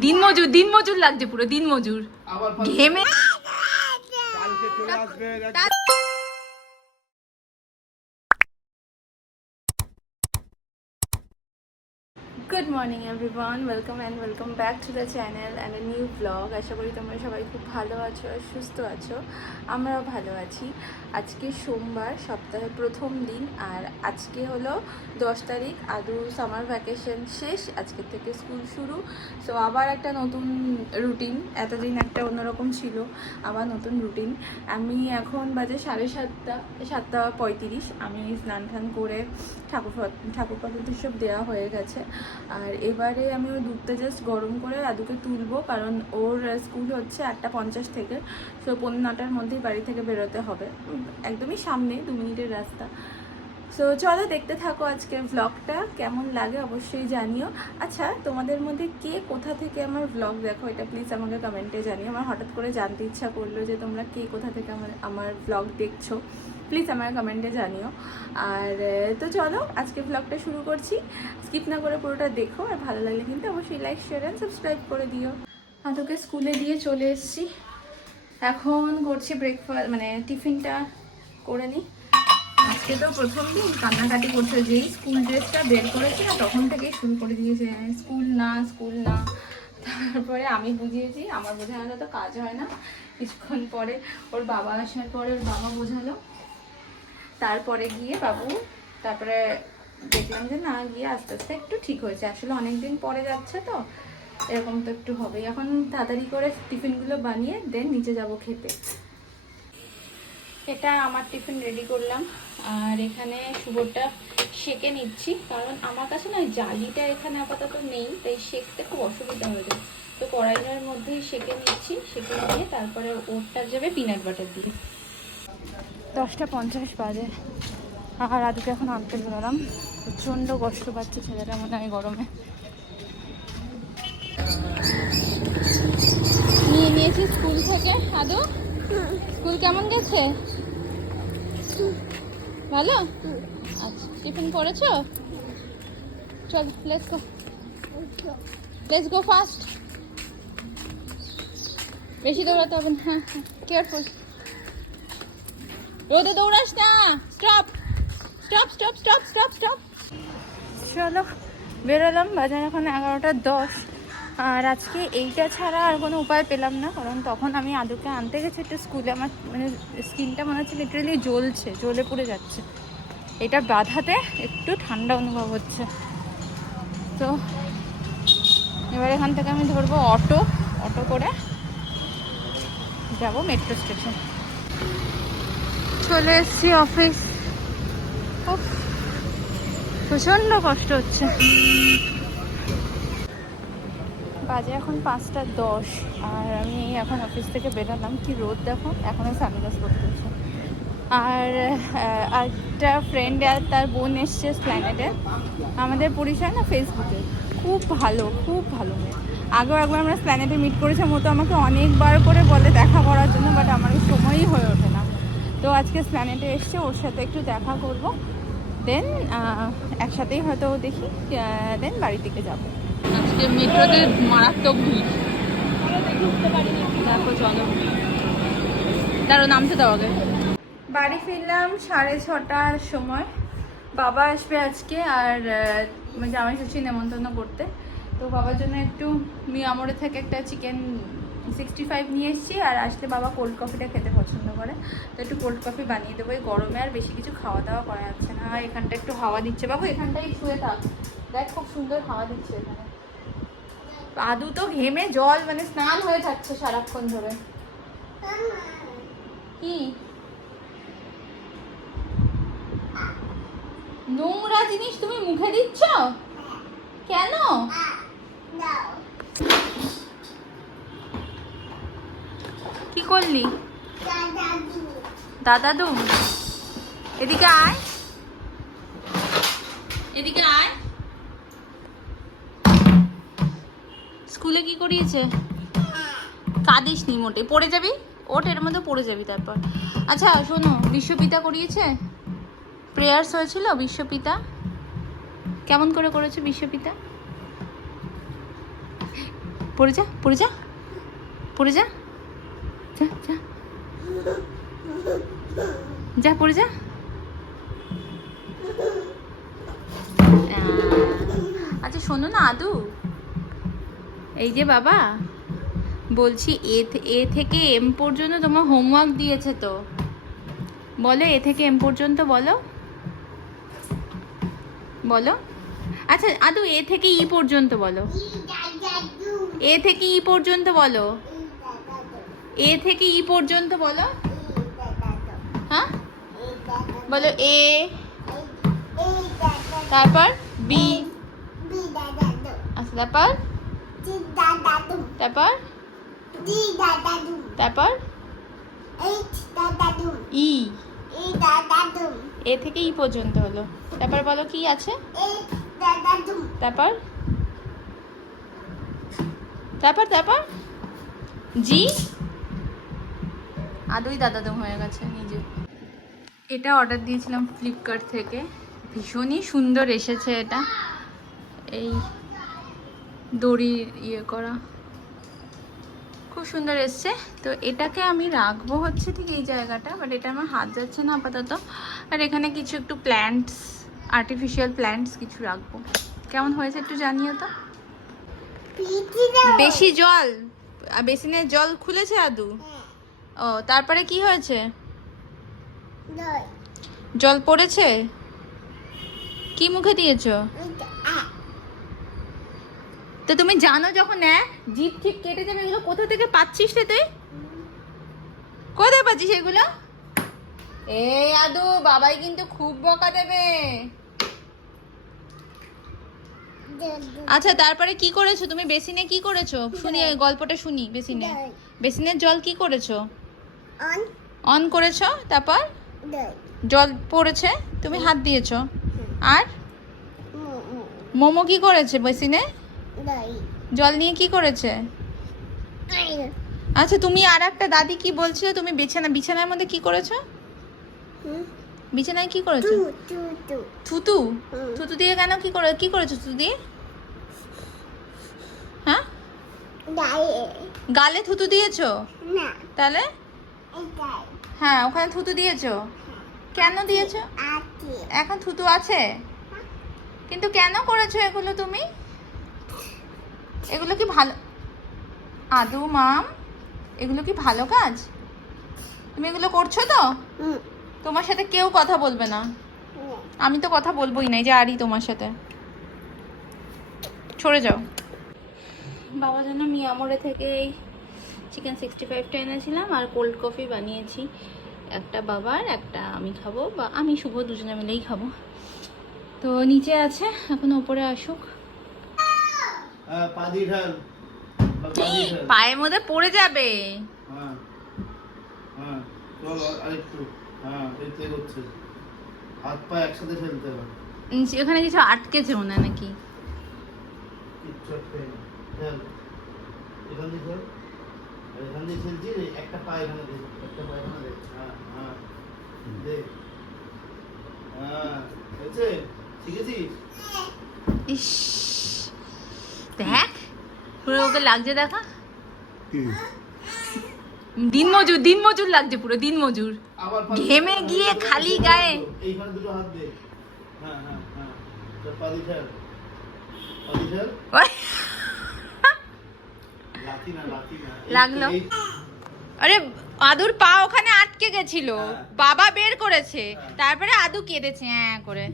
দিন মজুর দিন মজুর লাগছে পুরো দিন মজুর ঘেমে কালকে চলে আসবে good morning everyone welcome and welcome back to the channel and a new blog আশা করি তোমরা সবাই খুব ভালো আছো আর সুস্থ আছো। আমরাও ভালো আছি। আজকে সোমবার, সপ্তাহের প্রথম দিন আর আজকে হলো দশ তারিখ, আদু সামার ভ্যাকেশন শেষ আজকের থেকে স্কুল শুরু। সো আবার একটা নতুন রুটিন এতদিন একটা অন্যরকম ছিল, আবার নতুন রুটিন আমি এখন বাজে সাড়ে সাতটা সাতটা পঁয়ত্রিশ। আমি স্নান টান করে ঠাকুর ঠাকুর পাথর সব দেওয়া হয়ে গেছে। আর এবারে আমি ওই দুধটা জাস্ট গরম করে আদুকে তুলবো, কারণ ওর স্কুল হচ্ছে আটটা পঞ্চাশ থেকে সো পনেরো নটার মধ্যেই বাড়ি থেকে বেরোতে হবে। একদমই সামনে, দু মিনিটের রাস্তা। সো চলো দেখতে থাকো আজকে ভ্লগটা কেমন লাগে অবশ্যই জানিও। আচ্ছা তোমাদের মধ্যে কে কোথা থেকে আমার ভ্লগ দেখো, এটা প্লিজ আমাকে কমেন্টে জানিও। আমার হঠাৎ করে জানতে ইচ্ছা করল যে তোমরা কে কোথা থেকে আমার আমার ভ্লগ দেখছ। প্লিজ আমার কমেন্টে জানিও। আর তো চলো, আজকে ভ্লগটা শুরু করছি। স্কিপ না করে পুরোটা দেখো, আর ভালো লাগলে কিন্তু অবশ্যই লাইক শেয়ার অ্যান্ড সাবস্ক্রাইব করে দিও। আদোকে স্কুলে দিয়ে চলে এসেছি। এখন করছি ব্রেকফাস্ট মানে টিফিনটা করে নিই। আজকে তো প্রথম দিন কান্নাকাটি করছে, যেই স্কুল ড্রেসটা বের করেছি না, তখন থেকেই শুরু করে দিয়েছে। স্কুল না স্কুল না। তারপরে আমি বুঝিয়েছি, আমার বোঝানো তো কাজ হয় না। কিছুক্ষণ পরে ওর বাবা আসার পরে ওর বাবা বোঝালো। তারপরে গিয়ে বাবু, তারপরে দেখলাম যে না, গিয়ে আস্তে আস্তে একটু ঠিক হয়েছে। আসলে অনেক দিন পরে যাচ্ছে তো, এরকম তো একটু হবেই। এখন তাড়াতাড়ি করে টিফিনগুলো বানিয়ে দেন, নিচে যাব খেতে। এটা আমার টিফিন রেডি করলাম। আর এখানে শুভরটা সেকে নিচ্ছি, কারণ আমার কাছে না জালিটা এখানে আপাতত নেই, তাই সেকতে খুব অসুবিধা হয়ে যায়। তো কড়াইটার মধ্যেই সেকে নিচ্ছি সেকে নিয়ে তারপরে ওটটা যাবে পিনাট বাটার দিয়ে। দশটা পঞ্চাশ বাজে। আর আজকে এখন আনতে বেরোলাম। প্রচণ্ড কষ্ট পাচ্ছে ছেলেরা মনে হয় গরমে। নিয়ে নিয়েছি স্কুল থেকে। আদৌ, স্কুল কেমন গেছে? ভালো? আচ্ছা টিফিন করেছ? চল let's go let's go fast বেশি দৌড়াতে হবে না। হ্যাঁ কেয়ারফুল রোদে দৌড়াস না। Stop stop stop stop stop stop চলো, বেরোলাম বাজার এখন এগারোটা দশ। আর আজকে এইটা ছাড়া আর কোনো উপায় পেলাম না, কারণ তখন আমি আদুকে আনতে গেছি একটু স্কুলে আমার মানে স্কিনটা মনে হচ্ছে লিটারেলি জ্বলছে, জ্বলে পড়ে যাচ্ছে। এটা বাধাতে একটু ঠান্ডা অনুভব হচ্ছে। তো এবার এখান থেকে আমি ধরবো অটো অটো করে যাব মেট্রো স্টেশন চলে এসছি অফিস উফ, প্রচণ্ড কষ্ট হচ্ছে। বাজে এখন পাঁচটা দশ আর আমি এখন অফিস থেকে বেরোলাম। কি রোদ দেখো এখনও সানগ্লাস করতেছে আর একটা ফ্রেন্ড আর তার বোন এসছে স্প্ল্যানেটে আমাদের পরিচয় না ফেসবুকে খুব ভালো খুব ভালো। আগেও একবার আমরা স্প্ল্যানেটে মিট করেছি মতো আমাকে অনেকবার করে বলে দেখা করার জন্য বাট আমার সময়ই হয়ে ওঠে না। তো আজকে স্প্ল্যানেটে এসছে ওর সাথে একটু দেখা করব। দেন একসাথেই হয়তো দেখি দেন বাড়ি থেকে যাব। আজকে মেট্রোতে মারাত্মক ভিড়। দেখো চলো। নামতে দাও আগে। বাড়ি ফিরলাম সাড়ে ছটার সময়। বাবা আসবে আজকে আর জামাই ষষ্ঠী নেমন্তন্ন করতে। তো বাবার জন্য একটু মিয়ামোড়ে থেকে একটা চিকেন সিক্সটি ফাইভ নিয়ে এসেছি আর আসলে বাবা কোল্ড কফিটা খেতে পছন্দ করে। তো একটু কোল্ড কফি বানিয়ে দেবো। এই গরমে আর বেশি কিছু খাওয়া দাওয়া করা যাচ্ছে না। এখানটা একটু হাওয়া দিচ্ছে। বাবু এখানটাই শুয়ে থাক। দেখ, খুব সুন্দর হাওয়া দিচ্ছে এখানে। আদু তো ঘেমে জল মানে স্নান হয়ে থাকছে সারাক্ষণ ধরে। কি? নোংরা জিনিস তুমি মুখে দিচ্ছ? কেন? কি করলি? দাদা দু এদিকে আয়। এদিকে আয়। স্কুলে কি করিয়েছে? কাঁদিস নি মোটে। পড়ে যাবি? ওট এর মধ্যে পড়ে যাবি তারপর। আচ্ছা শোনো, বিশ্বপিতা করিয়েছে? প্রেয়ার্স হয়েছিল বিশ্বপিতা? কেমন করে করেছে বিশ্বপিতা? পড়ে যা পড়ে যা পড়ে যা। যা যা। যা, পড়ে যা। আচ্ছা শোনো না, আদু। এই যে বাবা, বলছি এ এ থেকে এম পর্যন্ত তোমার হোমওয়ার্ক দিয়েছে তো। বলো, এ থেকে এম পর্যন্ত বলো। বলো। আচ্ছা আদু, এ থেকে ই পর্যন্ত বলো। এ থেকে ই পর্যন্ত বলো। এ থেকে ই পর্যন্ত বলো। হ্যাঁ? বলো এ। তারপর বি। আচ্ছা তারপর? তারপর? তারপর? ই। এ থেকে ই পর্যন্ত হলো। তারপর বলো কি আছে? তারপর? তারপর তারপর? জি? আদুই দাদাদম হয়ে গেছে নিজে। এটা অর্ডার দিয়েছিলাম ফ্লিপকার্ট থেকে। ভীষণই সুন্দর এসেছে এটা। এই দড়ি ইয়ে করা। খুব সুন্দর এসছে। তো এটাকে আমি রাখব হচ্ছে ঠিক এই জায়গাটা বাট এটা আমার হাত যাচ্ছে না আপাতত। আর এখানে কিছু একটু প্ল্যান্টস আর্টিফিশিয়াল প্ল্যান্টস কিছু রাখব। কেমন হয়েছে একটু জানিও তো। বেশি জল। আর বেসিনের জল খুলেছে আদু? ও তারপরে কি হয়েছে? জল পড়েছে? কি মুখে দিয়েছ? তো তুমি জানো যখন হ্যাঁ? জিপ ঠিক কেটে যাবে এগুলো কোথা থেকে পাচ্ছিস রে তুই? কোথায় পাচ্ছিস এগুলো? এই আদু বাবাই কিন্তু খুব বকা দেবে। আচ্ছা তারপরে কি করেছ? তুমি বেসিনে কি করেছ? শুনি গল্পটা শুনি বেসিনে। বেসিনের জল কি করেছ? অন করেছ তারপর? জল পড়েছে তুমি হাত দিয়েছ। আর? মোমো কি করেছে বেসিনে জল নিয়ে কি করেছে? আচ্ছা তুমি আর একটা দাদি কি বলছিল তুমি বিছানা বিছানার মধ্যে কি করেছ? বিছানায় কি করেছ? থুতু? থুতু দিয়ে কেন কি করে কি করেছ থুতু দিয়ে? হ্যাঁ? গালে থুতু দিয়েছ? তাহলে? হ্যাঁ ওখানে থুতু দিয়েছ? কেন দিয়েছ? এখন থুতু আছে? কিন্তু কেন করেছ এগুলো তুমি? এগুলো কি ভালো আদু, মাম, এগুলো কি ভালো কাজ? তুমি এগুলো করছ তো? তোমার সাথে কেউ কথা বলবে না। আমি তো কথা বলবোই না যে আরই তোমার সাথে। সরে যাও। বাবা যেন মিয়ামোড়ে থেকে এই চিকেন সিক্সটি ফাইভটা এনেছিলাম আর কোল্ড কফি বানিয়েছি। একটা বাবার একটা আমি খাব বা আমি শুভ দুজনে মিলেই খাব। তো নিচে আছে এখন ওপরে আসুক। পায়ের মধ্যে পড়ে যাবে। হ্যাঁ হ্যাঁ হ্যাঁ ওখানে কিছু আটকেছে মনে নাকি কিচ্ছু একটা নেই। ঢাল এখান দিয়ে ঢাল আর এখান দিয়ে ফেলছি একটা পা এখানে দে একটা পা এখানে দে হ্যাঁ। হ্যাঁ দে হ্যাঁ হয়েছে? শিখেছিস? ইস। দেখ পুরো ওকে লাগছে দেখা। দিন মজুর দিন মজুর লাগছে পুরো দিন মজুর। ঘেমে গিয়ে খালি গায়ে। এইখানে দুটো হাত দে। হ্যাঁ হ্যাঁ হ্যাঁ। তো পা দিয়ে ঢাল লাগল। আরে আদুর পা ওখানে আটকে গেছিল। হ্যাঁ। বাবা বের করেছে। তারপরে আদু কেঁদেছে হ্যাঁ করে।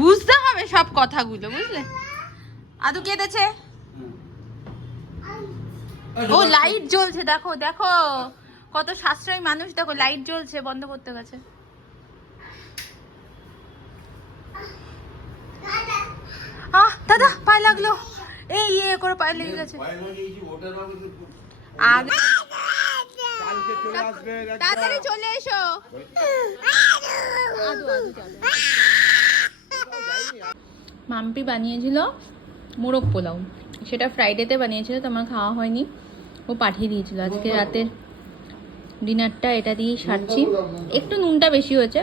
বুঝতে হবে সব কথাগুলো বুঝলে? আদু কেঁদেছে? ও লাইট জ্বলছে দেখো দেখো। কত সাশ্রয়ী মানুষ দেখো লাইট জ্বলছে বন্ধ করতে গেছে। আহ দাদা পায়ে লাগল। এই ইয়ে করে পায়ে লেগে গেছে। আগে তাড়াতাড়ি চলে এসো। মাম্পি বানিয়েছিল মোরগ পোলাও। সেটা ফ্রাইডেতে বানিয়েছিল তো আমার খাওয়া হয়নি। ও পাঠিয়ে দিয়েছিল। আজকে রাতের ডিনারটা এটা দিয়েই সারছি। একটু নুনটা বেশি হয়েছে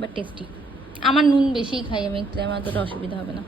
বাট টেস্টি আমার নুন বেশিই খাই আমি একটু আমার অতটা অসুবিধা হবে না।